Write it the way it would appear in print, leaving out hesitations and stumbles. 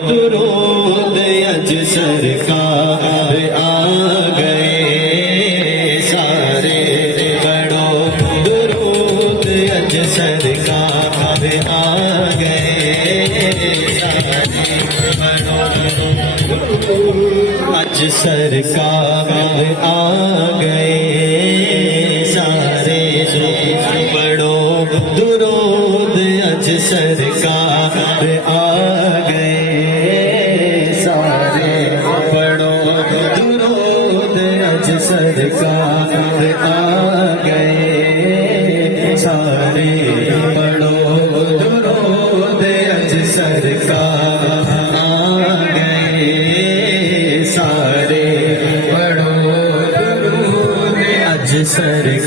درود اج سرکار آ گئے سارے پڑھو درود اج سرکار آ گئے سارے پڑھو اج سرکار آ گئے سارے پڑھو درود اج سرکار آ سرکار آ گئے سارے پڑھو درود اج سرکار آ گئے سارے پڑھو درود اج سرکار